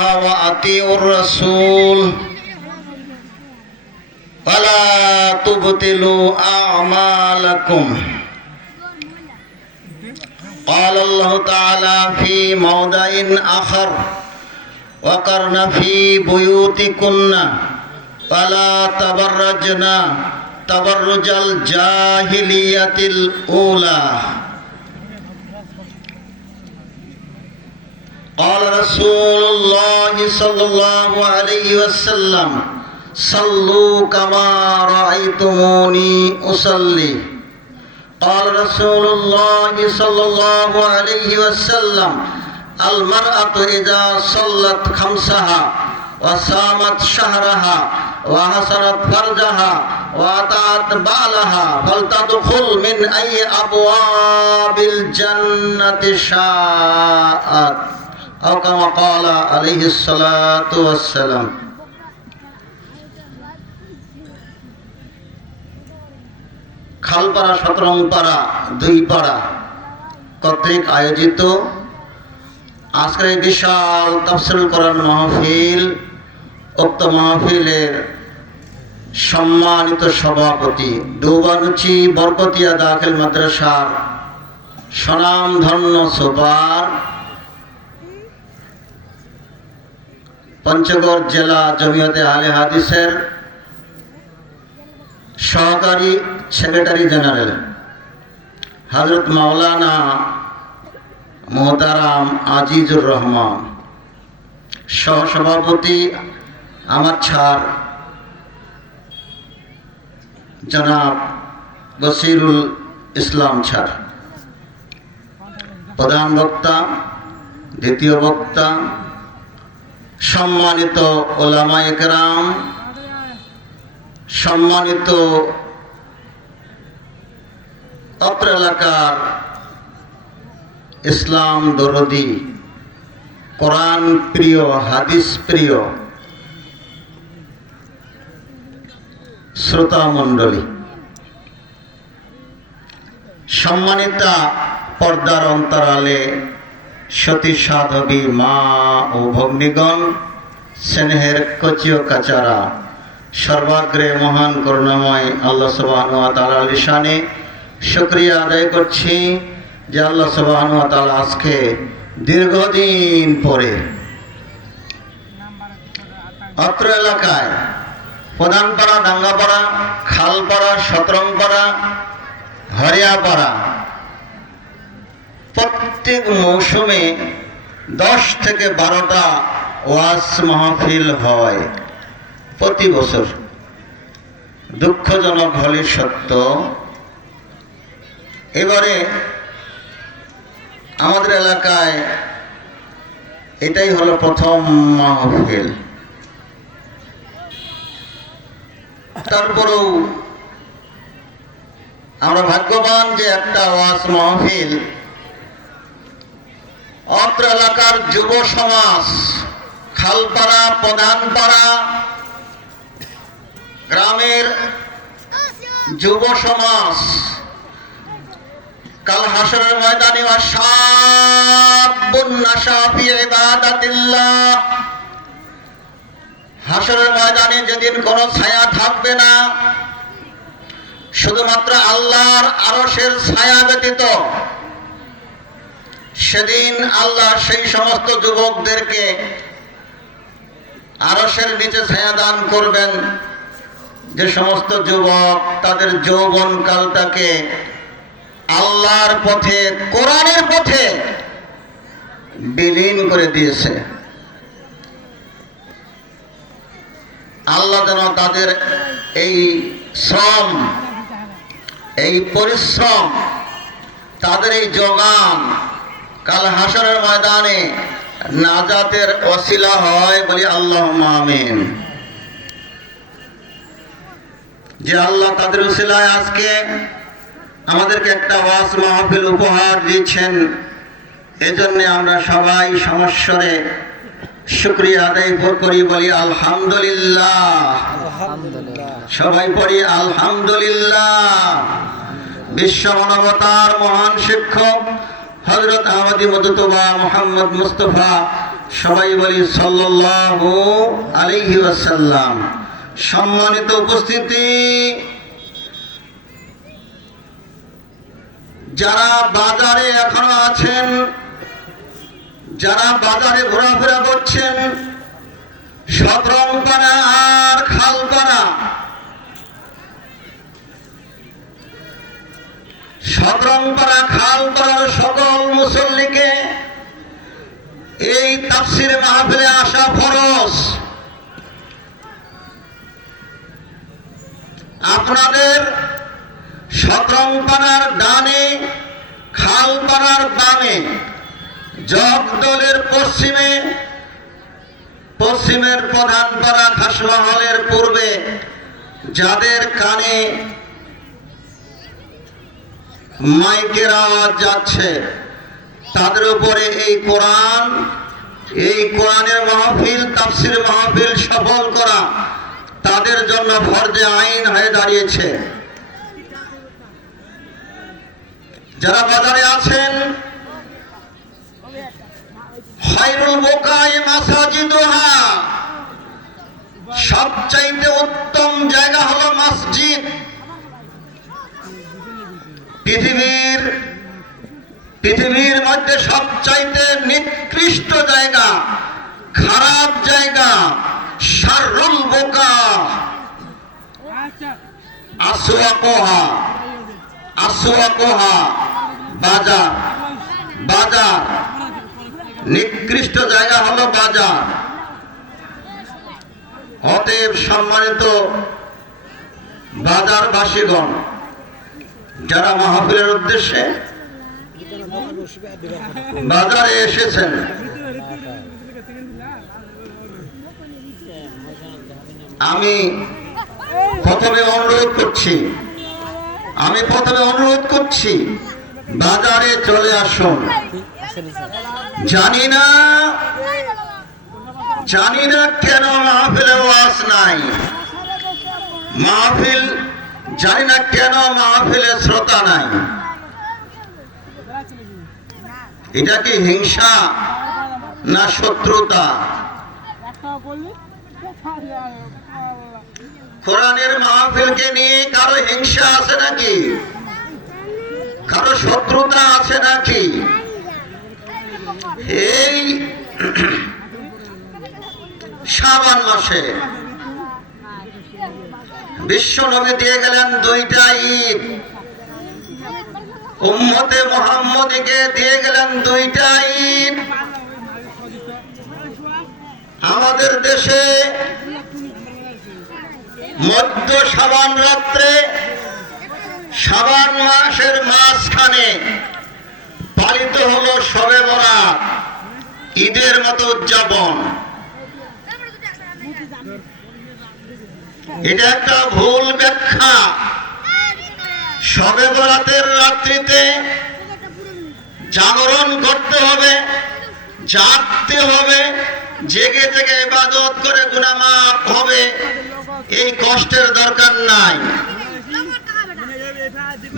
الله وأطيعوا الرسول فلا تبطلوا أعمالكم. قال الله تعالى في موضع آخر وقرن في بيوتكن فلا تبرجن تبرج الجاهلية الأولى. قال رسول الله صلى الله عليه وسلم صلوا كما رأيتموني أصلي. قال رسول الله صلى الله عليه وسلم المرأة إذا صلت خمسها وصامت شهرها وحسنت فرجها وأطاعت بعلها فلتدخل من أي أبواب الجنة شاءت أو كما قال عليه الصلاة والسلام. খালপাড়া সতরংপাড়া দুইপাড়া কর্তৃক আয়োজিত আজকের এই বিশাল তাফসীরুল কোরআন মাহফিল, উক্ত মাহফিলের সম্মানিত সভাপতি ডৌবানুচি বরকতিয়া দাখিল মাদ্রাসার স্বনামধন্য সুপার, পঞ্চগড় জেলা জমিয়তে আহলে হাদিসের সহকারী সেক্রেটারি জেনারেল হযরত মাওলানা মোহতারাম আজিজুর রহমান, সহসভাপতি আমার ছাড় জনাব বসিরুল ইসলাম ছাড়, প্রধান বক্তা, দ্বিতীয় বক্তা, সম্মানিত ওলামায়ে কেরাম, সম্মানিত অত্র এলাকার ইসলাম দরদি, কোরআন প্রিয়, হাদিস প্রিয় শ্রোতা মণ্ডলী, সম্মানিতা পর্দার অন্তরালে সতী সাধবী মা ও ভগ্নীগণ, স্নেহের কচি ও কাচারা, সর্বাগ্রে মহান করুণাময় আল্লাহ সুবহানাহু ওয়া তাআলার শানে শুকরিয়া আদায় করছি যে আল্লাহ সুবহানাহু ওয়া তাআলা আজকে দীর্ঘদিন পরে অত্র এলাকায় প্রধানপাড়া, ডাঙ্গাপাড়া, খালপাড়া, সতরংপাড়া, হরিয়াপাড়া প্রত্যেক মৌসুমে 10 থেকে 12টা ওয়াজ মাহফিল হয় প্রতি বছর। দুঃখজনক হলে সত্য, এবারে আমাদের এলাকায় এটাই হলো প্রথম মাহফিল। তারপরেও আমরা ভাগ্যবান যে একটা ওয়াজ মাহফিল অত্র এলাকার যুব সমাজ, খালপাড়া, প্রধানপাড়া গ্রামের যুব সমাজ কাল হাসরের ময়দানে ওয়াশাবুন নাশা ফি ইবাদাতিল্লাহ, হাসরের ময়দানে যেদিন কোনো ছায়া থাকবে না, শুধুমাত্র আল্লাহর আরশের ছায়া ব্যতীত, সেদিন আল্লাহ সেই সমস্ত যুবকদেরকে আরশের নিচে ছায়া দান করবেন যে সমস্ত যুবক তাদের যৌবন কালটাকে আল্লাহর পথে, কোরআনের পথে বিলীন করে দিয়েছে। আল্লাহ যেন তাদের এই শ্রম, এই পরিশ্রম, তাদের এই যোগান কাল হাসরের ময়দানে নাজাতের ওসিলা হয়, বলি আল্লাহুম্মা আমিন। যে আল্লাহ তাদের ওসিলায় আজকে আমাদেরকে একটা ওয়াজ মাহফিল উপহার দিয়েছেন, এজন্য আমরা সবাই সমস্বরে শুকরিয়া আদায় করি, বলি আলহামদুলিল্লাহ। সবাই পড়ি আলহামদুলিল্লাহ। বিশ্ব মানবতার মহান শিক্ষক হযরত আহমদ মুজতবা মুহাম্মদ মুস্তাফা সবাই বলি সাল্লাল্লাহু আলাইহি ওয়াসাল্লাম। সম্মানিত উপস্থিতি, যারা বাজারে এখনো আছেন, যারা বাজারে ঘোরাফেরা করছেন, সবরংপাড়া আর খালপাড়া, সবরংপাড়া খালপাড়ার সকল মুসল্লিকে এই তাফসীর মাহফিলে আসা ফরজ। আপনাদের সবরংপাড়ার ডানে, খালপাড়ার বামে, জগদলের পশ্চিমে, পশ্চিমের প্রধান পাড়া খাসমহলের পূর্বে যাদের কানে মাইকের আওয়াজ যাচ্ছে, তাদের উপরে এই কোরআনের মাহফিল, তাফসীর মাহফিল সফল করা তাদের জন্য ফরজে আইন হয়ে দাঁড়িয়েছে। যারা বাজারে আছেন, খায়রুল বুকাই মাসাজিদুহা, সবচাইতে উত্তম জায়গা হলো মসজিদ। পৃথিবীর মধ্যে সবচাইতে নিকৃষ্ট জায়গা, খারাপ জায়গা, শাররুল বুকা আসওয়াকুহা, বাজার নিকৃষ্ট জায়গা হলো বাজার। অতএব সম্মানিত বাজারবাসীগণ, যারা মাহফিলের উদ্দেশ্যে বাজারে এসেছেন, আমি প্রথমে অনুরোধ করছি বাজারে চলে আসুন। জানি না কেন মাহফিলে ওয়াজ নাই, জানি না কেন মাহফিলে শ্রোতা নাই। এটা কি হিংসা না শত্রুতা? কোরআনের মাহফিলকে নিয়ে কারো হিংসা আছে নাকি? কারো শত্রুতা আছে নাকি? এই শাবান মাসে বিশ্ব নবী দিয়ে গেলেন 2টা ঈদ, উম্মতে মুহাম্মদীকে দিয়ে গেলেন 2টা ঈদ। আমাদের দেশে মধ্য শাবান রাত্রে, শাবান মাসের মাঝখানে পালিত হলো শবে বরাত, ঈদের মতো উদযাপন। এটা একটা ভুল ব্যাখ্যা। শবে বরাতের রাত্রিতে জাগরণ করতে হবে, জাগতে হবে, জেগে জেগে ইবাদত করে গুনাহ মাফ হবে, এই কষ্টের দরকার নাই।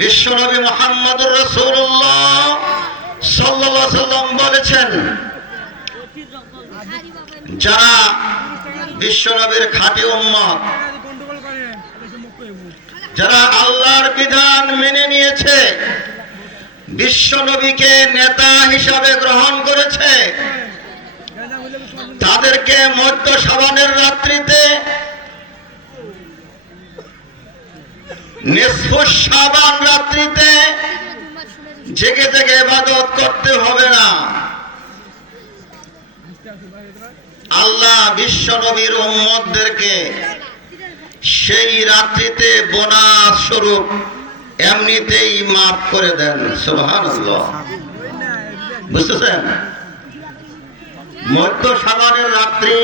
বিশ্বনবী মুহাম্মদুর রাসূলুল্লাহ সাল্লাল্লাহু আলাইহি ওয়াসাল্লাম বলেছেন, যারা বিশ্বনবীর খাঁটি উম্মত, যারা আল্লাহর বিধান মেনে নিয়েছে, বিশ্বনবীকে নেতা হিসাবে গ্রহণ করেছে, তাদেরকে মধ্য শাবানের রাত্রিতে, নিসফুস শাবান রাত্রিতে জেগে জেগে ইবাদত করতে হবে না। আল্লাহ বিশ্বনবীর উম্মতদেরকে সেই রাত্রিতে বোনাস স্বরূপ এমনিতেই মাফ করে দেন। সুবহানাল্লাহ। বুঝতেছেন? মধ্য শাবানের রাত্রি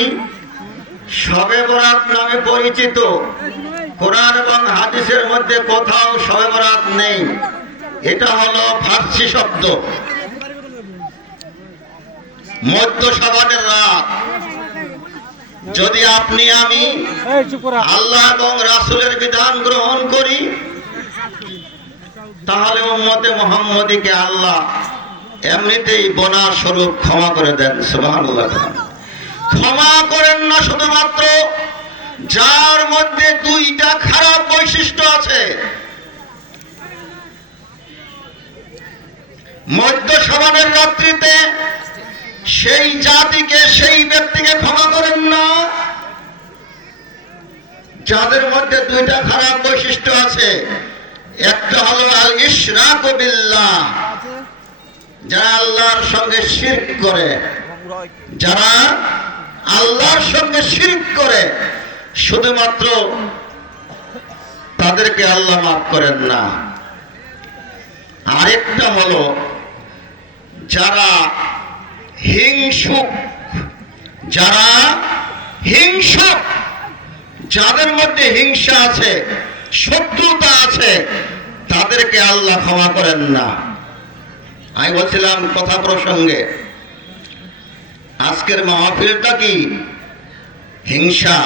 শবে বরাত নামে পরিচিত। কোরআন এবং হাদিসের মধ্যে কোথাও শবে বরাত নেই। এটা হলো ফার্সি শব্দ। মধ্য শাবানের রাত যদি আপনি আমি আল্লাহ এবং রাসূলের বিধান গ্রহণ করি, তাহলে উম্মতে মুহাম্মদীকে আল্লাহ এমনিতেই বোনাস স্বরূপ ক্ষমা করে দেন। সুবহানাল্লাহ। ক্ষমা করেন না শুধুমাত্র যার মধ্যে দুইটা খারাপ বৈশিষ্ট্য আছে। মধ্য সমানের রাত্রিতে সেই জাতিকে, সেই ব্যক্তিকে ক্ষমা করেন না যাদের মধ্যে দুইটা খারাপ বৈশিষ্ট্য আছে। একটা হলো আল ইশরাক বিল্লাহ, যারা আল্লাহর সঙ্গে শিরক করে, যারা আল্লাহর সঙ্গে শিরক করে শুধুমাত্র তাদেরকে আল্লাহ মাফ করেন না। আরেকটা হলো যারা হিংসুক, যারা হিংসুক, যাদের মধ্যে হিংসা আছে, শত্রুতা আছে, তাদেরকে আল্লাহ ক্ষমা করেন না। আমি বলছিলাম কথা প্রসঙ্গে, আজকের মাহফিলটা কি হিংসা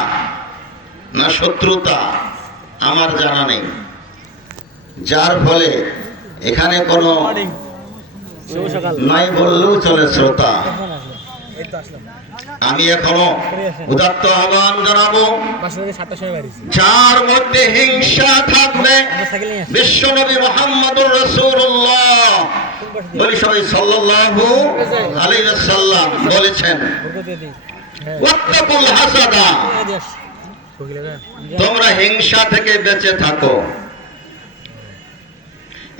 না শত্রুতা আমার জানা নেই, যার ফলে এখানে কোনো নাই বললেও চলে শ্রোতা। আমি এখনো উদাত্ত আহ্বান জানাবো, যার মধ্যে হিংসা থাকবে, বিশ্বনবী মুহাম্মদুর রাসূলুল্লাহ বলি সবাই সাল্লাল্লাহু আলাইহি ওয়াসাল্লাম বলেছেন, ওয়াত্তাকুল হাসাদা, তোমরা হিংসা থেকে বেঁচে থাকো।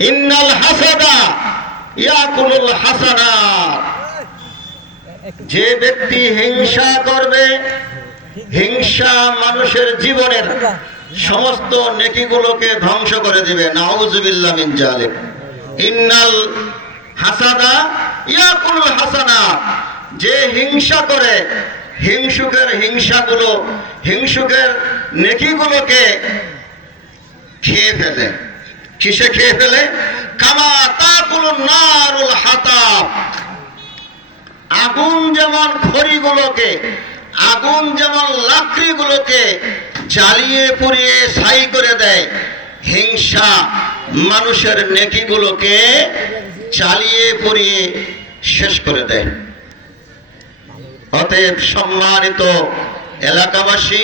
ইন্নাল হাসাদা ইয়াকুলুল হাসানাত, যে ব্যক্তি হিংসা করবে, হিংসা মানুষের জীবনের সমস্ত নেকিগুলোকে ধ্বংস করে দিবে। নাউযুবিল্লাহ মিন জালিক। ইন্নাল হাসাদা ইয়াকুলুল হাসানাত, যে হিংসা করে, হিংসুকের হিংসাগুলো, হিংসুকের নেকিগুলোকে খেয়ে ফেলে। কিসে খেয়ে ফেলে? কামা তাকুলুন নারুল হাতাব, আগুন যেমন খড়িগুলোকে, আগুন যেমন লাকড়িগুলোকে জ্বালিয়ে পুড়িয়ে ছাই করে দেয়, হিংসা মানুষের নেকিগুলোকে জ্বালিয়ে পুড়িয়ে শেষ করে দেয়। অতএব সম্মানিত এলাকাবাসী,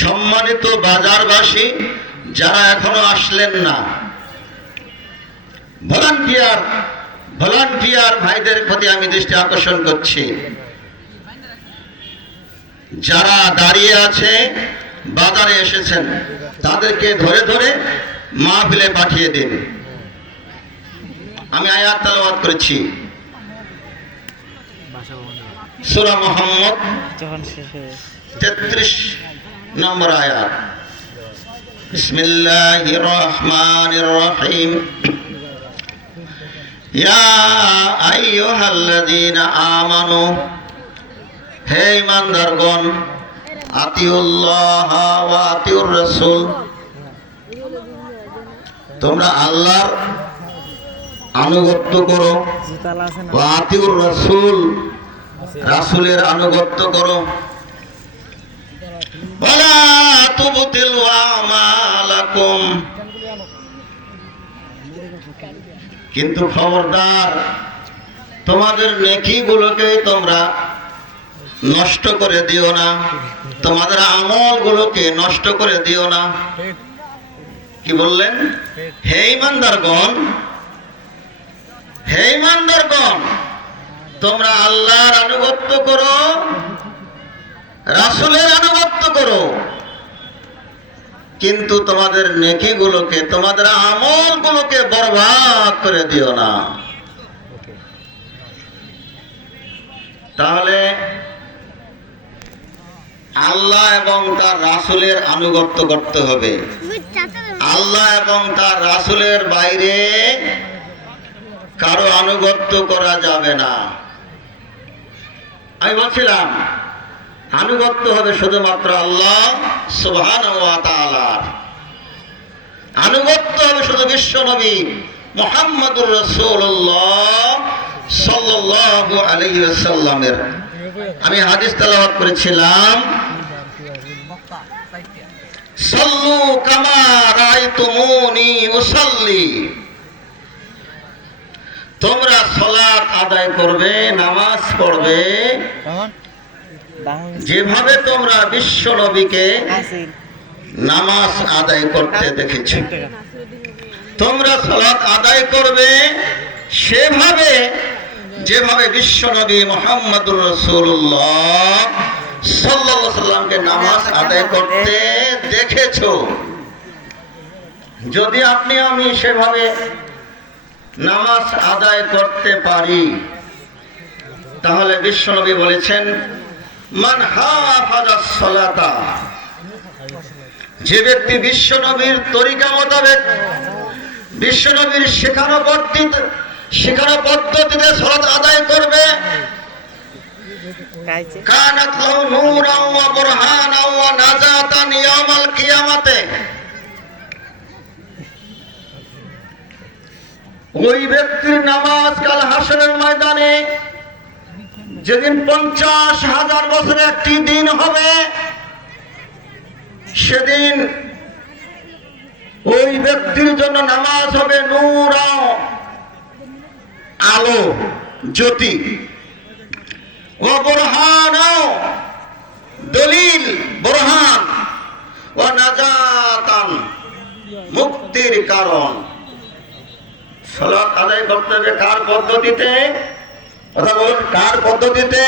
সম্মানিত বাজারবাসী, যারা এখনো আসলেন না, ভলান্টিয়ার ভাইদের প্রতি আমি দৃষ্টি আকর্ষণ করছি, যারা দাঁড়িয়ে আছে, বাজারে এসেছেন, তাদেরকে ধরে ধরে মাহফিলে পাঠিয়ে দিন। আমি আয়াত তেলাওয়াত করেছি, সূরা মুহাম্মদ 33 নম্বর আয়াত। বিসমিল্লাহির রহমানির রহিম। ইয়া আইয়ুহাল্লাযীনা আমানু, হে ঈমানদারগণ, আতিউল্লাহ ওয়া আতিউর রাসূল, তোমরা আল্লাহর আনুগত্য করো, ওয়া আতিউর রাসূল, রাসূলের আনুগত্য করো, ওয়ালা তুবতিলু আমালাকুম, কিন্তু খবরদার তোমাদের নেকিগুলোকে তোমরা নষ্ট করে দিও না, তোমাদের আমলগুলোকে নষ্ট করে দিও না। কি বললেন? হে ঈমানদারগণ, হে ঈমানদারগণ, তোমরা আল্লাহর আনুগত্য করো, রাসূলের আনুগত্য করো, কিন্তু তোমাদের নেকিগুলোকে, তোমাদের আমলগুলোকে বরবাদ করে দিও না। তাহলে আল্লাহ এবং তার রাসূলের আনুগত্য করতে হবে। আল্লাহ এবং তার রাসূলের বাইরে কারো আনুগত্য করা যাবে না। আমি বলছিলাম আনুগত্য হবে শুধুমাত্র আল্লাহ সুবহানাহু ওয়া তাআলার। আনুগত্য হবে শুধু বিশ্বনবী মুহাম্মদুর রাসূলুল্লাহ সাল্লাল্লাহু আলাইহি ওয়াসাল্লামের। আমি হাদিস তেলাওয়াত করেছিলাম, সাল্লু কামা রাআইতুমুনি উসাল্লি, তোমরা সালাত আদায় করবে, নামাজ পড়বে যেভাবে তোমরা বিশ্ব নবীকে নামাজ আদায় করতে দেখেছ, তোমরা সালাত আদায় করবে সেভাবে যেভাবে বিশ্ব নবী মুহাম্মদুর রাসূলুল্লাহ সাল্লাল্লাহু আলাইহি সাল্লামকে নামাজ আদায় করতে দেখেছো। যদি আপনি আমি সেভাবে নামাজ আদায় করতে পারি, তাহলে বিশ্বনবী বলেছেন মান হাফাজাস সালাতা, যে ব্যক্তি বিশ্বনবীর তরিকা মোতাবেক বিশ্বনবীর শেখানো পদ্ধতিতে সালাত আদায় করবে, কানাত লাহু নূরান ওয়া বুরহানান ওয়া নাজাতান ইয়াউমাল কিয়ামাতে, ওই ব্যক্তির নামাজ কাল হাসরের ময়দানে যেদিন 50,000 বছরে একটি দিন হবে, সেদিন ওই ব্যক্তির জন্য নামাজ হবে নূর, আলো, জ্যোতি, ও বুরহান, দলিল, বুরহান, ও নাজাতান, মুক্তির কারণ। সালাত আদায় করতে হবে কার পদ্ধতিতে? কথা বলুন, কার পদ্ধতিতে?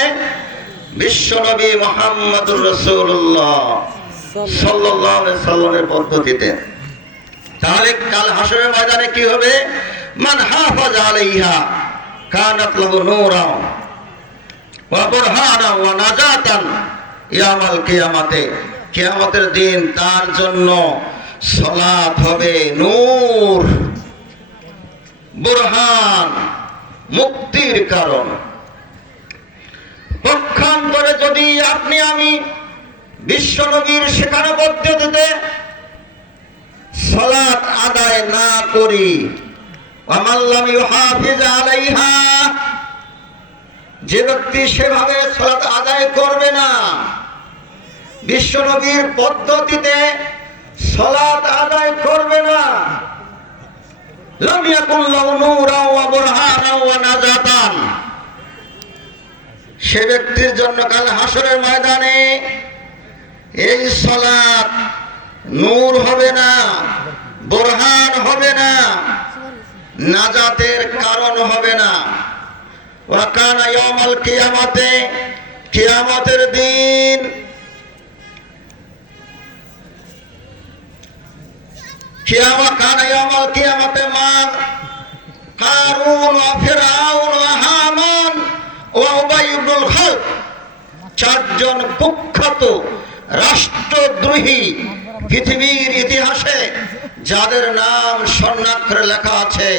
বিশ্বনবী মুহাম্মদুর রাসূলুল্লাহ সাল্লাল্লাহু আলাইহি সাল্লামের পদ্ধতিতে। তাহলে কাল হাসরের ময়দানে কি হবে? মান হাফাজা আলাইহা কানাত লাহু নূরান ওয়া বুরহানান ওয়া নাজাতান ইয়াউমাল কিয়ামাতে, কিয়ামতের দিন তার জন্য সালাত হবে নূর, বুরহান, মুক্তির কারণ। পক্ষান্তরে যদি আপনি আমি বিশ্বনবীর শেখানো পদ্ধতিতে সালাত আদায় না করি, ওয়ামান লাম ইউহাফিজ আলাইহা, যে ব্যক্তি সেভাবে সালাত আদায় করবে না, বিশ্বনবীর পদ্ধতিতে সালাত আদায় করবে না, লাম ইয়াকুন লাহু নূরান ওয়া বুরহানান ওয়া নাজাতান, সে ব্যক্তির জন্য কাল হাসরের ময়দানে এই সালাত নূর হবে না, বুরহান হবে না, নাজাতের কারণ হবে না। ওয়া কানা ইয়াউমাল কিয়ামাতে, কিয়ামতের দিন কানা ইয়াউমাল কিয়ামাতে মা কারুন ওয়া ফিরআউন ওয়া হামান ওয়া উবাই ইবনুল খালফ, চারজন কুখ্যাত রাষ্ট্রদ্রোহী পৃথিবীর ইতিহাসে যাদের নাম স্বর্ণাক্ষরে লেখা আছে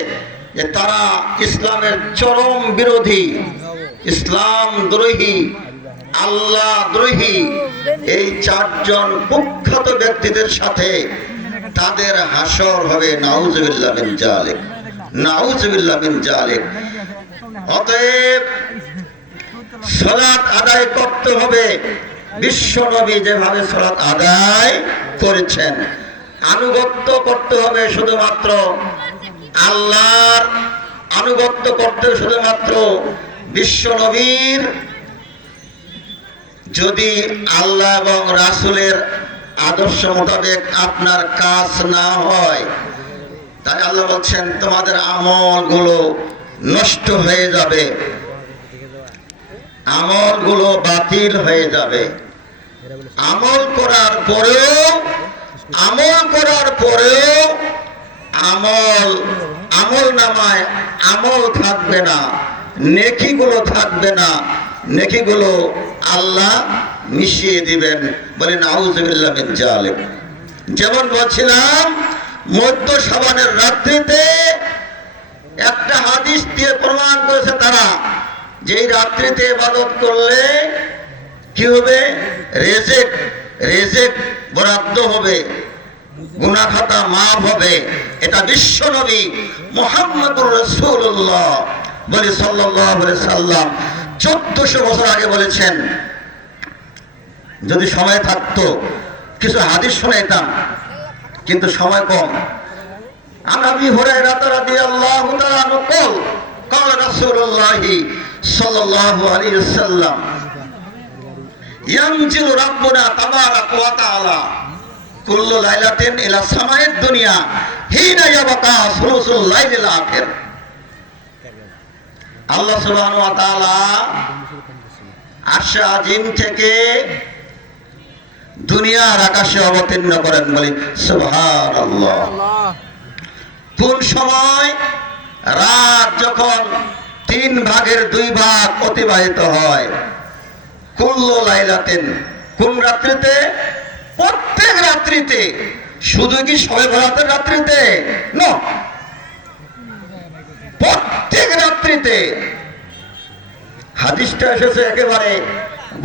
যে তারা ইসলামের চরম বিরোধী, ইসলাম দ্রোহী, আল্লাহ দ্রোহী, এই চারজন কুখ্যাত ব্যক্তিদের সাথে তাদের হাসর হবে। নাউজুবিল্লাহ মিন জালিক, নাউজুবিল্লাহ মিন জালিক। অতএব সালাত আদায় করতে হবে বিশ্বনবী যেভাবে সালাত আদায় করেছেন। আনুগত্য করতে হবে শুধুমাত্র আল্লাহর, আনুগত্য করতে শুধুমাত্র বিশ্বনবীর। যদি আল্লাহ এবং রাসূলের আদর্শ মোতাবেক আপনার কাজ না হয়, তাই আল্লাহ বলছেন তোমাদের আমলগুলো নষ্ট হয়ে যাবে, আমলগুলো বাতিল হয়ে যাবে। আমল করার পরেও আমল নামায় আমল থাকবে না, নেকিগুলো থাকবে না, নেকিগুলো আল্লাহ মিশিয়ে দিবেন। বলে নাউজুবিল্লাহ মিন জালিক। যেমন বলছিলাম, মধ্য শাবানের রাত্রিতে একটা হাদিস দিয়ে প্রমাণ করেছে তারা যে এই রাত্রিতে ইবাদত করলে কি হবে? রেজেক বরাদ্দ হবে, গুনাহ খাতা মাফ হবে। এটা বিশ্বনবী মুহাম্মদুর রাসূলুল্লাহ বলে সাল্লাল্লাহু আলাইহি সাল্লাম 1400 বছর আগে বলেছেন। যদি সময় থাকতো কিছু হাদিস শুনাইতাম, কিন্তু সময় কম। আন আবি হুরায়রা রাদিয়াল্লাহু তাআলা আনহু قال رسول الله صلى الله عليه وسلم ইয়ানজিলু রাব্বুনা তাবারাকা ওয়া তাআলা কুল্লু লাইলাতিন ইলা সামাইদ দুনিয়া হিনা ইয়াবকা সুলুসুল লাইলিল আখির। আল্লাহ সুবহানাহু ওয়া তাআলা আরশে আজিম থেকে দুনিয়ার আকাশে অবতীর্ণ করেন, বলি সুবহানাল্লাহ। কোন সময়? রাত যখন 3 ভাগের 2 ভাগ অতিবাহিত হয়। কুল্লু লাইলাতিন, কোন রাত্রিতে? প্রত্যেক রাত্রিতে। শুধু কি শবে বরাতের রাত্রিতে? না, প্রত্যেক রাত্রিতে। হাদিসটা এসেছে একেবারে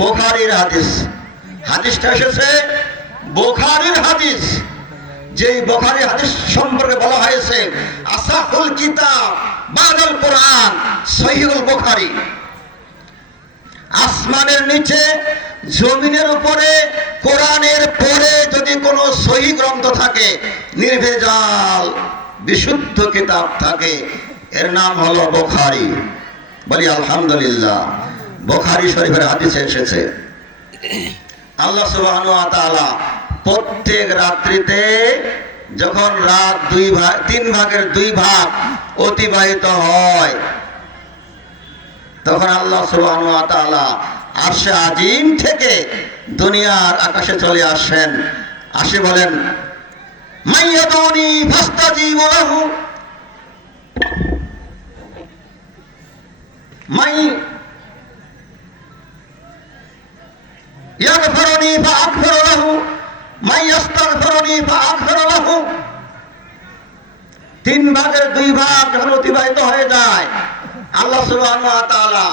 বুখারীর হাদিস। হাদিসটা এসেছে বুখারীর হাদিস। যেই বুখারী হাদিস সম্পর্কে বলা হয়েছে আসাহুল কিতাব বাদাল কোরআন সহিহুল বুখারী। আসমানের নিচে জমিনের উপরে কোরআনের পরে যদি কোনো সহিহ গ্রন্থ থাকে, নির্ভেজাল বিশুদ্ধ কিতাব থাকে, এর নাম হলো বুখারী। বলি আলহামদুলিল্লাহ। বুখারী শরীফের হাদিসে এসেছে আল্লাহ সুবহানাহু ওয়া তাআলা প্রত্যেক রাত্রিতে যখন রাত 3 ভাগের 2 ভাগ অতিবাহিত হয়, তখন আল্লাহ সুবহানাহু ওয়া তাআলা আরশে আজিম থেকে দুনিয়ার আকাশে চলে আসেন। আসে বলেন মাইয়াদুনি ফাস্তাজিবু লাহু, মাই ইয়াগফিরুনি ফাআগফিরু লাহু, মাই ইস্তাগফিরুনি ফাআগফিরু লাহু। 3 ভাগের 2 ভাগ যখন অতিবাহিত হয়ে যায়, আল্লাহ সুবহানাহু ওয়া তাআলা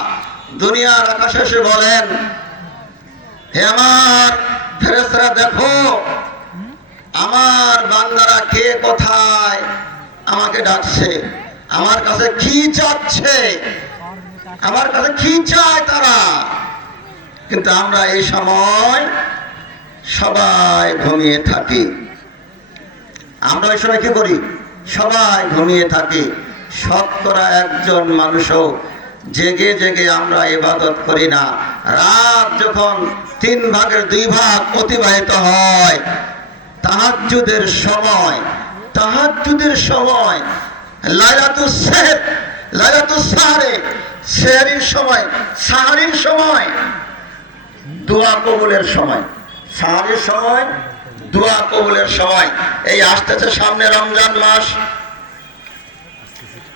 দুনিয়ার আকাশে এসে বলেন, হে আমার ফেরেশতারা, দেখো আমার বান্দারা কে কোথায় আমাকে ডাকছে, আমার কাছে কি চাচ্ছে, আমার কাছে কি চায় তারা। কিন্তু আমরা এই সময় সবাই ঘুমিয়ে থাকি। আমরা এই সময় কি করি? সবাই ঘুমিয়ে থাকি। শতকরা একজন মানুষও জেগে জেগে আমরা ইবাদত করি না। রাত যখন 3 ভাগের 2 ভাগ অতিবাহিত হয়, তাহাজ্জুদের সময়, তাহাজ্জুদের সময়, লাইলাতুস সেহর, লাইলাতুস সাহরে, সেহরির সময়, সাহরির সময়, দোয়া কবুলের সময়, সাহরির সময়, দোয়া কবুলের সময়। এই আসতেছে সামনে রমজান মাস,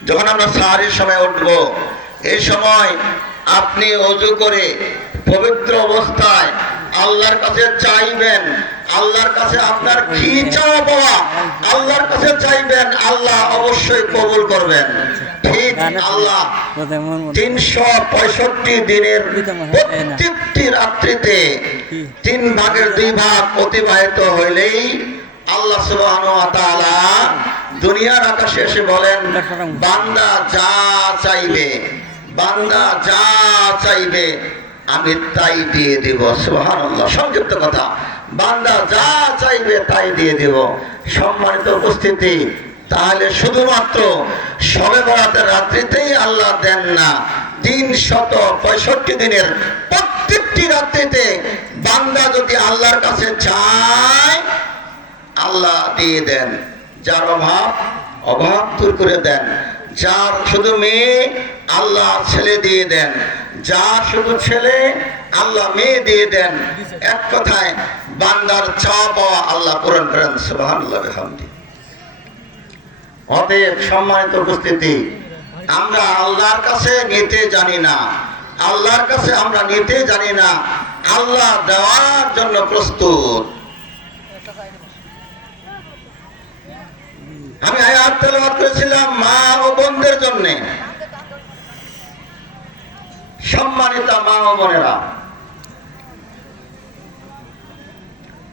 যখন আমরা সাহরির সময় উঠব, এই সময় আপনি ওযু করে পবিত্র অবস্থায় আল্লাহর কাছে চাইবেন। আল্লাহর কাছে আপনার কি চাওয়া পাওয়া আল্লাহর কাছে চাইবেন, আল্লাহ অবশ্যই কবুল করবেন। ঠিক আল্লাহ 365 দিনের প্রত্যেকটি রাত্রিতে 3 ভাগের 2 ভাগ অতিবাহিত হইলেই আল্লাহ সুবহানাহু ওয়া তাআলা দুনিয়ার আকাশে এসে বলেন, বান্দা যা চাইবে, বান্দা যা চাইবে আমি তাই দিয়ে দেব। সুবহানাল্লাহ। সংক্ষিপ্ত কথা, বান্দা যা চাইবে তাই দিয়ে দেব। সম্মানিত উপস্থিতি, তাহলে শুধুমাত্র শবে বরাতের রাত্রিতেই আল্লাহ দেন না, 365 দিনের প্রত্যেকটি রাত্রিতে বান্দা যদি আল্লাহর কাছে চায়, আল্লাহ দিয়ে দেন। যার অভাব, অভাব দূর করে দেন। যার শুধু মেয়ে, আল্লাহ ছেলে দিয়ে দেন। যার শুধু ছেলে, আল্লাহ মেয়ে দিয়ে দেন। এক কথায় বান্দার চাওয়া পাওয়া আল্লাহ পূরণ করেন। সুবহানাল্লাহ বিহামদি। অতএব সম্মানিত উপস্থিতি, আমরা আল্লাহর কাছে নিতে জানি না, আল্লাহর কাছে আমরা নিতে জানি না, আল্লাহ দেওয়ার জন্য প্রস্তুত। আমি আয়াত তেলাওয়াত করেছিলাম মা ও বোনদের জন্য। সম্মানিত মা ও বোনেরা,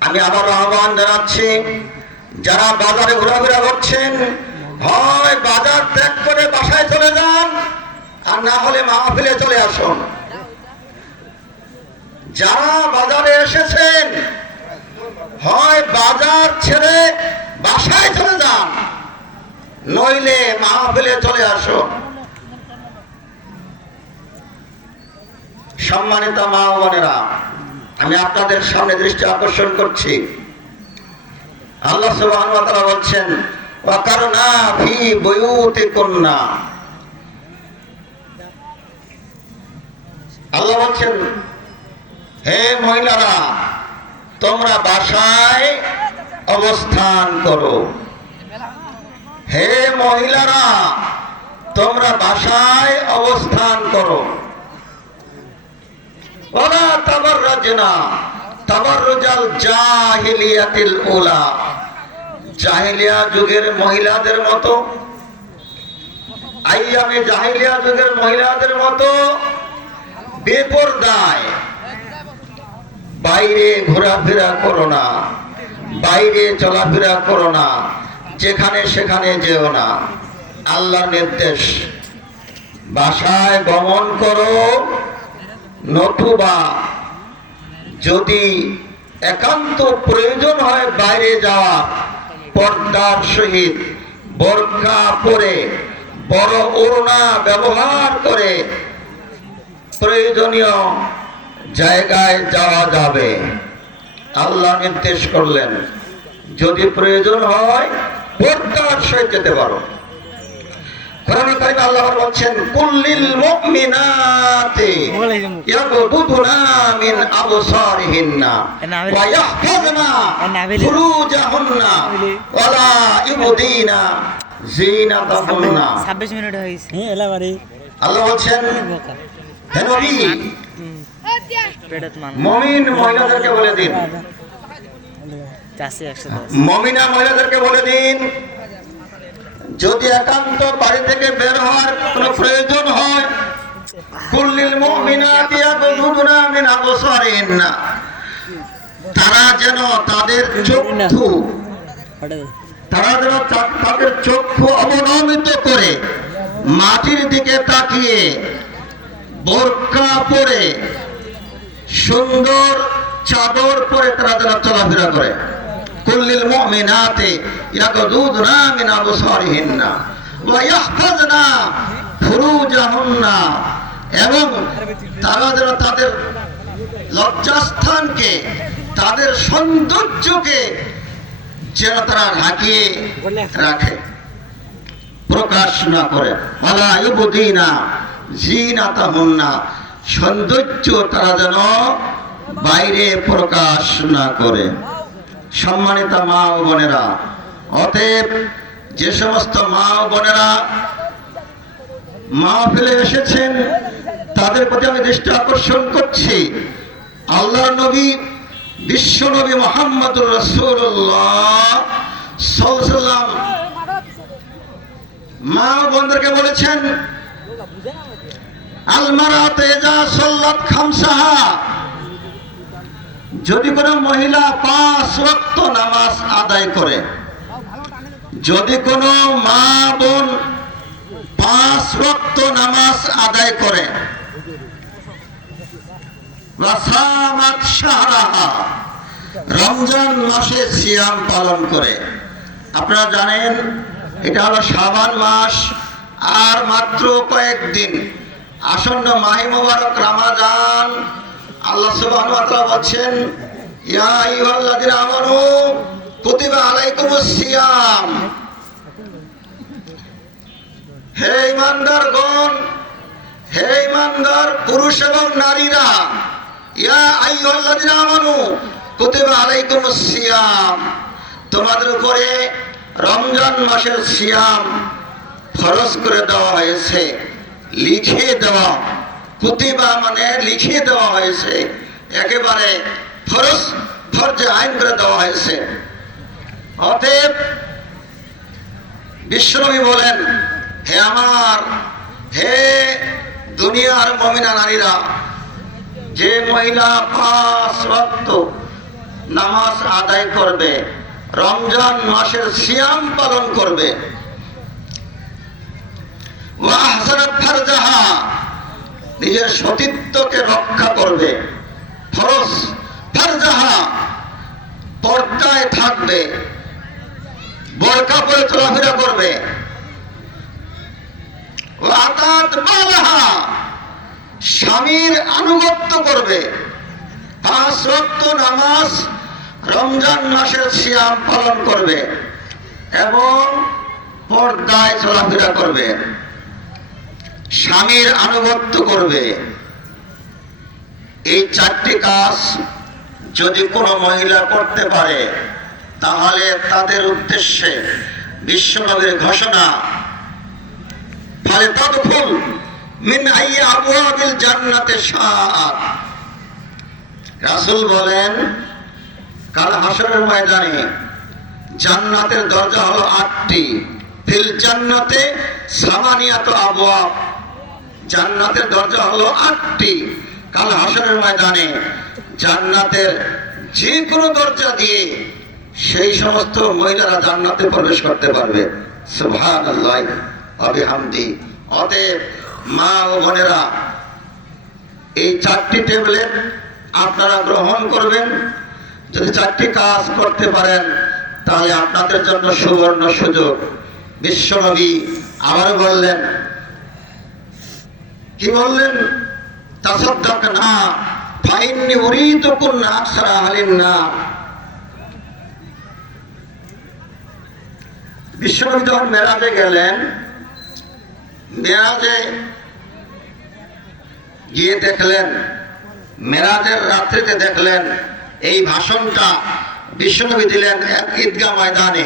আমি আবার আহ্বান জানাচ্ছি, যারা বাজারে ঘোরাফেরা করছেন, হয় বাজার ত্যাগ করে বাসায় চলে যান, আর না হলে মাহফিলে চলে আসুন। যারা বাজারে এসেছেন, হয় বাজার ছেড়ে বাসায় চলে যান, নইলে মাহফিলে চলে আসুন। সম্মানিত মা ও বোনেরা, আমি আপনাদের সামনে দৃষ্টি আকর্ষণ করছি। আল্লাহ সুবহানাহু ওয়া তাআলা বলছেন ওয়াকারনা ফি বুয়ুতিকুন্না। আল্লাহ বলছেন হে মহিলারা তোমরা বাসায় অবস্থান করো। হে মহিলারা তোমরা বাসায় অবস্থান করো। ওয়ালা তাবাররাজনা তাবাররুজাল জাহিলিয়াতিল উলা। জাহিলিয়া যুগের মহিলাদের মতো, আইয়ামে জাহিলিয়া যুগের মহিলাদের মতো বেপরদায় বাইরে ঘোরাফেরা করো না, বাইরে চলাফেরা করো না, যেখানে সেখানে যেও না। আল্লাহর নির্দেশ, বাসায় গমন করো, নতুবা যদি একান্ত প্রয়োজন হয় বাইরে যাওয়া, পর্দার সহিত বোরকা পরে বড় ওড়না ব্যবহার করে প্রয়োজনীয় জায়গায় যাওয়া যাবে। আল্লাহ নির্দেশ করলেন যদি প্রয়োজন হয় পর্দার সহিত যেতে পারো। কোরআনে কারিমে আল্লাহ বলছেন কুল্লিল মুমিনাতি ইয়াগুদুনা মিন আবসারিহিন্না ওয়া ইয়াহফাযনা ফুরুজাহুন্না ওয়া লা ইউবদিনা যিনাতাহুন্না। 26 মিনিট হয়ে গেছে। এলাবারে আল্লাহ বলছেন হে নবী পেড়ত মান মুমিন মহিলাদেরকে বলে দিন, চাষি 110 মুমিনা মহিলাদেরকে বলে দিন যদি একান্ত বাড়ি থেকে বের হওয়ার কোনো প্রয়োজন হয়, কুল্লিল মুমিনাতি ইয়াগুদুনা মিন আবসারিহিন্না, তারা যেন তাদের চক্ষু অবনমিত করে মাটির দিকে তাকিয়ে বোরকা পরে সুন্দর চাদর পরে তারা যেন চলাফেরা করে। কুল্লিল মুমিনাতি ইয়াগুদুনা মিন আবসারিহিন্না ওয়া ইয়াহফাযনা ফুরুজাহুন্না, এবং তারা যেন তাদের লজ্জাস্থানকে, তাদের সৌন্দর্যকে যেন তারা ঢাকিয়ে রাখে, প্রকাশ না করে। ওয়ালা ইউবদিনা যিনাতাহুন্না, সৌন্দর্য তারা যেন বাইরে প্রকাশ না করে। সম্মানিত মা ও বোনেরা, অতএব যে সমস্ত মা ও বোনেরা মাহফিলে এসেছেন তাদের প্রতি আমি দৃষ্টি আকর্ষণ করছি। আল্লাহর নবী বিশ্ব নবী মুহাম্মদুর রাসূলুল্লাহ সাল্লাল্লাহু আলাইহি ওয়াসাল্লাম মা ও বোনদেরকে বলেছেন আল মারাতু ইযা সাল্লাত খামসাহা, যদি কোনো মহিলা 5 ওয়াক্ত নামাজ আদায় করে, যদি কোনো মা বোন 5 ওয়াক্ত নামাজ আদায় করে, ওয়াসামাত শাহরাহা, রমজান মাসে সিয়াম পালন করে। আপনারা জানেন এটা হলো শাবান মাস, আর মাত্র কয়েকদিন আসন্ন মাহে মুবারক রমাদান। আল্লাহ সুবহানাহু ওয়া তাআলা বলছেন ইয়া আইয়ুহাল্লাযীনা আমানু কুতিবা আলাইকুমুস সিয়াম, হে ঈমানদারগণ, হে ঈমানদার পুরুষ এবং নারীরা, ইয়া আইয়ুহাল্লাযীনা আমানু কুতিবা আলাইকুমুস সিয়াম, তোমাদের উপরে রমজান মাসের সিয়াম ফরজ করে দেওয়া হয়েছে, লিখে দেওয়া। কুতিবা মানে লিখে দেওয়া হয়েছে, একেবারে ফরজে আইন করে দেওয়া হয়েছে। অতএব বিশ্বনবী বলেন হে দুনিয়ার মুমিনা নারীরা, যে মহিলা 5 ওয়াক্ত নামাজ আদায় করবে, রমজান মাসের সিয়াম পালন করবে, ওয়া আহসানাত ফারজাহা, নিজের সতীত্বকে রক্ষা করবে, ফরজ ফারজাহা, পর্দায় থাকবে, বোরকা পরে চলাফেরা করবে, ওয়া আতাত মালাহা, স্বামীর আনুগত্য করবে, 5 ওয়াক্ত নামাজ, রমজান মাসের সিয়াম পালন করবে এবং পর্দায় চলাফেরা করবে, স্বামীর আনুগত্য করবে। এই 4টি কাজ যদি কোনো মহিলা করতে পারে তাহলে তাদের উদ্দেশ্যে বিশ্বনবীর ঘোষণা, ফালতাদখুল মিন আইয়ি আবওয়াবিল জান্নাতি শাআত। রাসূল বলেন, কাল হাসরের ময়দানে জান্নাতের দরজা হলো 8টি। ফিল জান্নাতে সামানিয়াতু আবওয়াব, জান্নাতের দরজা হলো 8টি। কাল হাসরের ময়দানে জান্নাতের যে কোনো দরজা দিয়ে সেই সমস্ত মহিলারা জান্নাতে প্রবেশ করতে পারবে। সুবহানাল্লাহ ওয়া বিহামদি। অতএব মা ও বোনেরা, এই 4টি ট্যাবলেট আপনারা গ্রহণ করবেন। যদি 4টি কাজ করতে পারেন তাহলে আপনাদের জন্য সুবর্ণ সুযোগ। বিশ্বনবী আবার বললেন, কি বললেন? তাসাদ্দাকনা ফাইন্নী উরীদুকুন্না আকসারা আহলিন নার। বিশ্বনবী যখন মেরাজে গেলেন, মেরাজে গিয়ে দেখলেন, মেরাজের রাত্রিতে দেখলেন এই ভাষণটা বিশ্বনবী দিলেন এক ঈদগাহ ময়দানে।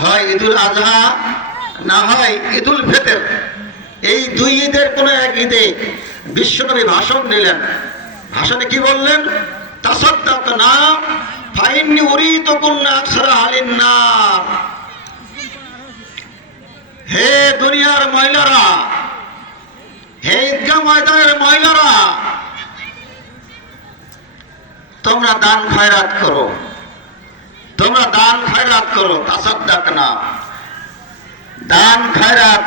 হয় ঈদুল আজহা, না হয় ঈদুল ফিতর, এই 2 ঈদের কোনো এক ঈদে বিশ্বনবী ভাষণ দিলেন। ভাষণে কি বললেন? তাসাদ্দাকনা ফাইন্নী উরীদুকুন্না আকসারা আহলিন নার। হে দুনিয়ার মহিলারা, হে ঈদগাহ ময়দানের মহিলারা, তোমরা দান খয়রাত করো, তোমরা দান খয়রাত করো। তাসাদ্দাকনা, দান খয়রাত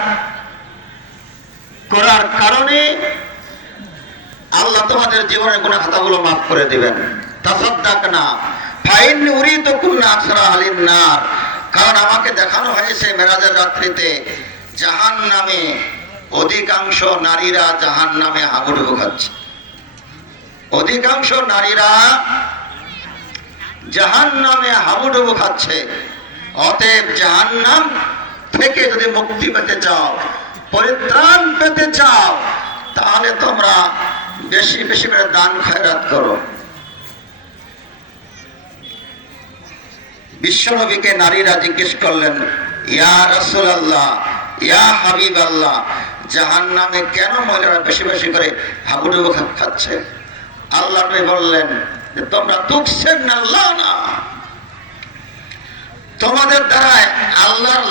করার কারণে আল্লাহ তোমাদের জীবনের গুনাহ খাতাগুলো মাফ করে দিবেন। তাসাদ্দাকনা ফাইন্নী উরীদুকুন্না আকসারা আহলিন নার। কারণ আমাকে দেখানো হয়েছে মেরাজের রাত্রিতে জাহান্নামে অধিকাংশ নারীরা জাহান্নামে হাবুডুবু খাচ্ছে। অধিকাংশ নারীরা জাহান্নামে হাবুডুবু খাচ্ছে। অতএব জাহান্নাম থেকে যদি মুক্তি পেতে চাও, পরিত্রাণ পেতে চাও, তাহলে তোমরা বেশি বেশি করে দান খয়রাত করো। বিশ্বনবীকে নারীরা জিজ্ঞেস করলেন, ইয়া রাসূলুল্লাহ, ইয়া হাবিবাল্লাহ, জাহান্নামে কেন মহিলারা বেশি বেশি করে হাবুডুবু খাচ্ছে? আল্লাহ নবী বললেন যে তোমরা তুকসিরনা লানা, তোমাদের দ্বারায় আল্লাহর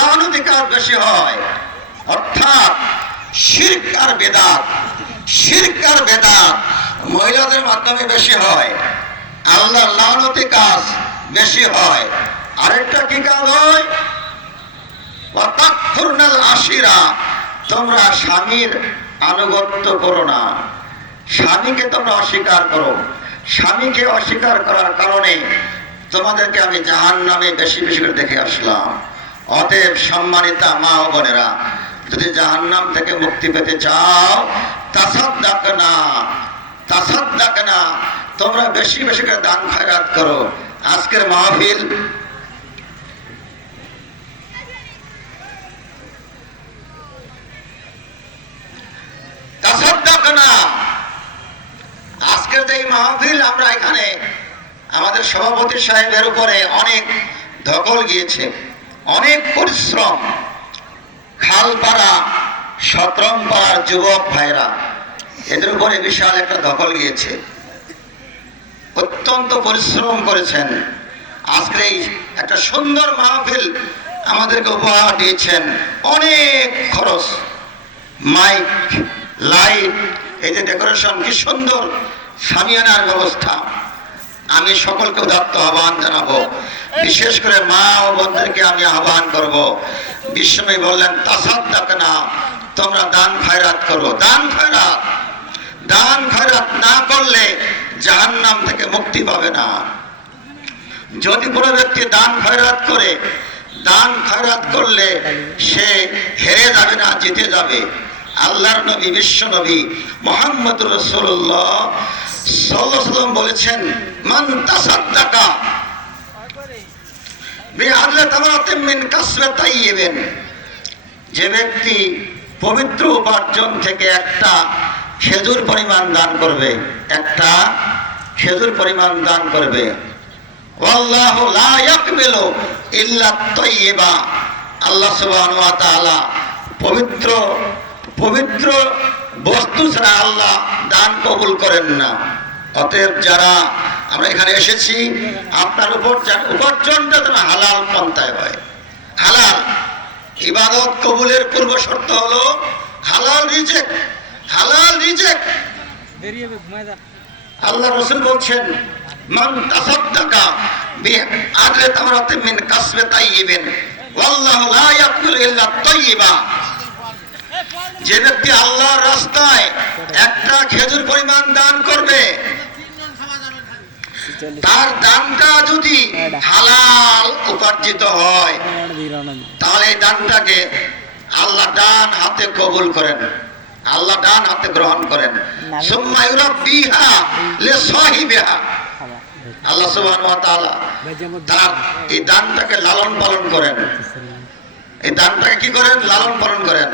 লানতিকার বেশি হয়। অর্থাৎ শিরক আর বেদাত, শিরক আর বেদাত মহিলাদের মাধ্যমে বেশি হয়, আল্লাহর লানতি কাজ বেশি হয়। আরেকটা কি কাজ হয়? ওয়াতাকফুরনাল আশিরা, তোমরা স্বামীর আনুগত্য করো না, স্বামীকে তোমরা অস্বীকার করো। স্বামীকে অস্বীকার করার কারণে তোমাদেরকে আমি জাহান্নামে বেশি বেশি করে দেখে আসলাম। অতএব সম্মানিতা মা ও বোনেরা, যদি জাহান্নাম থেকে মুক্তি পেতে চাও, তাসাদ্দাকনা, তাসাদ্দাকনা, তোমরা বেশি বেশি করে দান খয়রাত করো। আজকের মাহফিল তাসাদ্দাকনা, আজকের যে মাহফিল, আমরা এখানে আমাদের সভাপতি সাহেবের উপরে অনেক ধকল গিয়েছে, অনেক পরিশ্রম। খালপাড়া, সতরমপাড়ার যুবক ভাইরা, এদের উপরে বিশাল একটা ধকল গিয়েছে, অত্যন্ত পরিশ্রম করেছেন। আজকে এই একটা সুন্দর মাহফিল আমাদেরকে উপহার দিয়েছেন। অনেক খরচ, মাইক, লাইট, এই যে ডেকোরেশন, কি সুন্দর সামিয়ানার ব্যবস্থা। আমি সকলকে উদাত্ত আহ্বান জানাবো, বিশেষ করে মা ও বোনদেরকে আমি আহ্বান করব। বিশ্বনবী বললেন, তাসাদ্দাকনা, তোমরা দান খয়রাত করো। দান খয়রাত, দান খয়রাত না করলে জাহান্নাম থেকে মুক্তি পাবে না। যদি কোনো ব্যক্তি দান খয়রাত করে, দান খয়রাত করলে সে হেরে যাবে না, জিতে যাবে। আল্লাহর নবী, বিশ্ব নবী মুহাম্মদ রাসূলুল্লাহ সাল্লাল্লাহু আলাইহি ওয়াসাল্লাম বলেছেন, মান তাসাদ্দাকা বিআদলি তামারাতিন মিন কাসবি তাইয়িবিন, যে ব্যক্তি পবিত্র উপার্জন থেকে একটা খেজুর পরিমাণ দান করবে, একটা খেজুর পরিমাণ দান করবে, ওয়াল্লাহু লা ইয়াকবিলু ইল্লা তাইয়্যিবা, আল্লাহ সুবহানাহু ওয়া তাআলা পবিত্র পবিত্র বস্তু ছাড়া আল্লাহ দান কবুল করেন না। অতএব যারা আমরা এখানে এসেছি, আপনার উপার্জনটা যেন হালাল পন্থায় হয়। হালাল ইবাদত কবুলের পূর্ব শর্ত হলো হালাল রিজিক। হালাল রিজিক আল্লাহ রাসূল বলছেন, মান তাসাদ্দাকা বিআদলি তামারাতিন মিন কাসবি তাইয়্যিবিন ওয়াল্লাহু লা ইয়াকবিলু ইল্লা তাইয়্যিবা, যে ব্যক্তি আল্লাহর রাস্তায় একটা খেজুর পরিমাণ দান করবে, তার দানটা যদি হালাল উপার্জিত হয়, তাহলে এই দানটাকে আল্লাহ ডান হাতে কবুল করেন, আল্লাহ ডান হাতে গ্রহণ করেন। সুম্মা ইউরাব্বিহা লিসাহিবিহা, আল্লাহ সুবহানাহু ওয়া তাআলা তার এই দানটাকে লালন পালন করেন। এই দানটাকে কি করেন? লালন পালন করেন।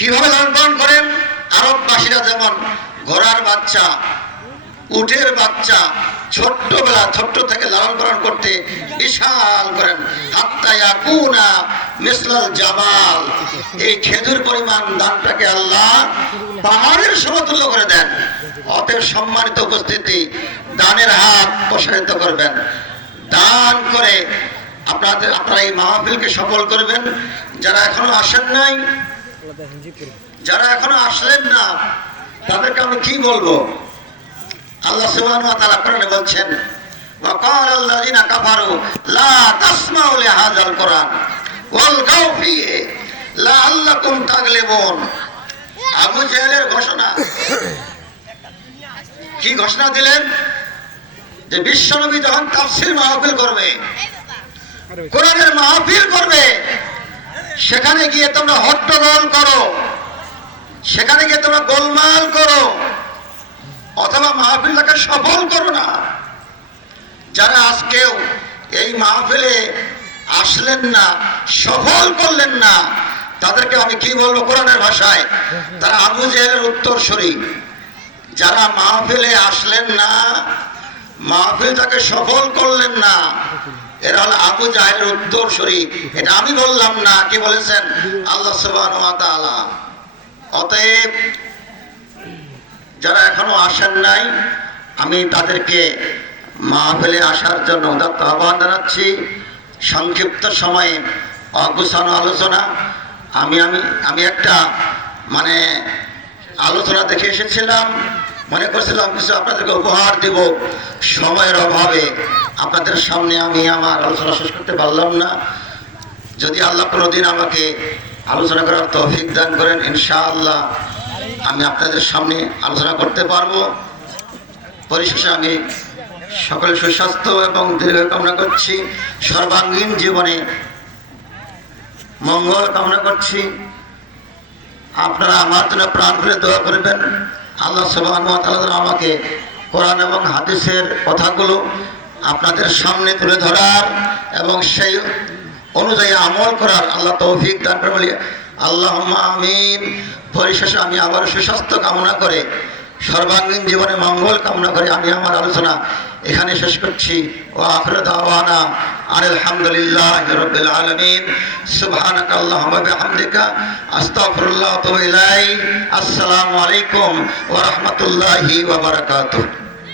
কিভাবে লালন পালন করেন? আরববাসীরা যেমন ঘোড়ার বাচ্চা, উটের বাচ্চা ছোট্ট থেকে লালন পালন করতে বিশাল করেন, হাত্তা ইয়াকুনা মিসলাল জাবাল, এই খেজুর পরিমাণ দানটাকে আল্লাহ পাহাড়ের সমতুল্য করে দেন। অতএব সম্মানিত উপস্থিতি, দানের হাত প্রসারিত করবেন, দান করে আপনারা এই মাহফিলকে সফল করবেন। যারা এখনো আসেন নাই, যারা এখনো আসলেন না, তাদেরকে আমি কি বলবো? আল্লাহ সুবহানাহু ওয়া তাআলা কোরআনে বলছেন, ওয়া ক্বালা আল্লাযিনা কাফারু লা তাসমাউ লিহাযাল কুরআন ওয়ালগাউ ফীহি লাআল্লাকুম তাগলিবুন। আবু জাহেলের ঘোষণা কি ঘোষণা দিলেন? যে বিশ্বনবী যখন তাফসীর মাহফিল করবে, কোরআনের মাহফিল করবে, সেখানে গিয়ে তোমরা হট্টগোল করো, সেখানে গিয়ে তোমরা গোলমাল করো, অথবা মাহফিলটাকে সফল করো না। যারা আজকেও এই মাহফিলে আসলেন না, সফল করলেন না, তাদেরকে আমি কি বলবো কোরআনের ভাষায়? তারা আবু জেহেলের উত্তরসূরি। যারা মাহফিলে আসলেন না, মাহফিলটাকে সফল করলেন না, এরা হলো আবু জাহেলের উত্তরসূরি। এটা আমি বললাম না, কি বলেছেন? আল্লাহ সুবহানাহু ওয়া তাআলা। অতএব যারা এখনো আসেন নাই, আমি তাদেরকে মাহফিলে আসার জন্য উদাত্ত আহ্বান জানাচ্ছি। সংক্ষিপ্ত সময়ে অগুছানো আলোচনা, আমি একটা আলোচনা দেখে এসেছিলাম, মনে করছিলাম কিছু আপনাদেরকে উপহার দেব, সময়ের অভাবে আপনাদের সামনে আমি আমার আলোচনা শেষ করতে পারলাম না। যদি আল্লাহ কোনোদিন আমাকে আলোচনা করার তৌফিক দান করেন, ইনশাআল্লাহ আমি আপনাদের সামনে আলোচনা করতে পারবো। পরিশেষে আমি সকলের সুস্বাস্থ্য এবং দীর্ঘ কামনা করছি, সর্বাঙ্গীন জীবনে মঙ্গল কামনা করছি। আপনারা আমার জন্য প্রাণ খুলে দোয়া করবেন। আল্লাহ সুবহানাহু ওয়া তাআলা আমাকে কোরআন এবং হাদিসের কথাগুলো আপনাদের সামনে তুলে ধরার এবং সেই অনুযায়ী আমল করার আল্লাহ তৌফিক দান করে বলি আল্লাহুম্মা আমিন। পরিশেষে আমি আবার সুস্বাস্থ্য কামনা করে, সর্বাঙ্গীন জীবনে মঙ্গল কামনা করে আমি আমার আলোচনা এখানে শেষ করছি। ওয়া আখিরু দাওয়ানা আনিল হামদুলিল্লাহি রাব্বিল আলামিন। সুবহানাকা আল্লাহুম্মা বিহামদিকা আস্তাগফিরুল্লাহ ওয়া আতুবু ইলাইক। আসসালামু আলাইকুম ওয়া রাহমাতুল্লাহি ওয়া বারাকাতুহু।